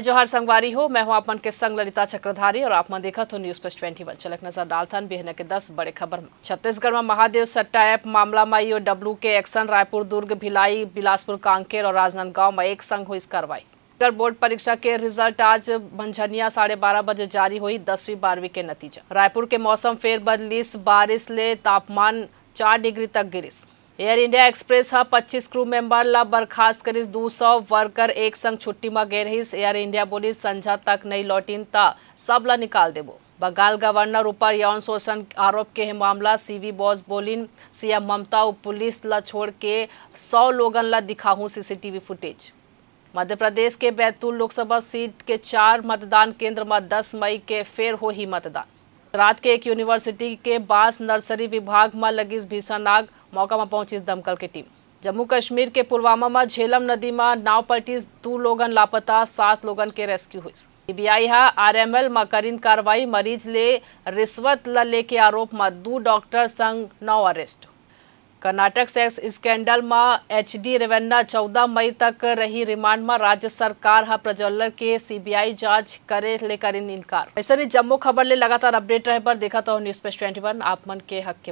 जय जोहार संगवारी हो। मैं हूं आप मन के संग ललिता चक्रधारी और आप मन देखा तो न्यूज प्लस 21 चलक नजर डालथन बिहने के 10 बड़े खबर में। छत्तीसगढ़ में महादेव सट्टा ऐप मामला में ईओडब्ल्यू के एक्शन रायपुर, दुर्ग, भिलाई, बिलासपुर, कांकेर और राजनांदगांव में एक संग हुई इस कार्रवाई। बोर्ड परीक्षा के रिजल्ट आज मंझनिया 12:30 बजे जारी हुई 10वीं 12वीं के नतीजा। रायपुर के मौसम फेर बदलिस, बारिश ले तापमान 4 डिग्री तक गिरिस। Air India Express 25 crew member ला बर्खास्त करिस, 200 वर्कर एक संग छुट्टी में गए रहिस। एयर इंडिया बोली संझा तक नहीं लौटिन ता सब ला निकाल देबो। बंगाल गवर्नर ऊपर यौन शोषण आरोप के मामला, सीवी बॉस बोलिन सीएम ममता पुलिस ला छोड़ के 100 लोगन ला दिखाहू सीसीटीवी फुटेज। मध्य प्रदेश के बैतूल लोकसभा सीट के 4 मतदान केंद्र में 10 मई के फेर हो ही मतदान। रात के एक यूनिवर्सिटी के बांस नर्सरी विभाग में लगी भीषण आग, मौका में पहुंची दमकल की टीम। जम्मू कश्मीर के पुलवामा में झेलम नदी में नाव पलटी, 2 लोगन लापता, 7 लोगन के रेस्क्यू हुई। सीबीआई आरएमएल में करीन कार्रवाई, मरीज ले रिश्वत लेके आरोप में 2 डॉक्टर संग 9 अरेस्ट। कर्नाटक सेक्स स्कैंडल में एचडी रेवन्ना 14 मई तक रही रिमांड में, राज्य सरकार प्रज्वलर के सीबीआई जांच करे लेकर इनकार। ऐसा नहीं जम्मू खबर ले लगातार अपडेट रहे पर देखा तो न्यूज प्लस 21 आप मन के हक के।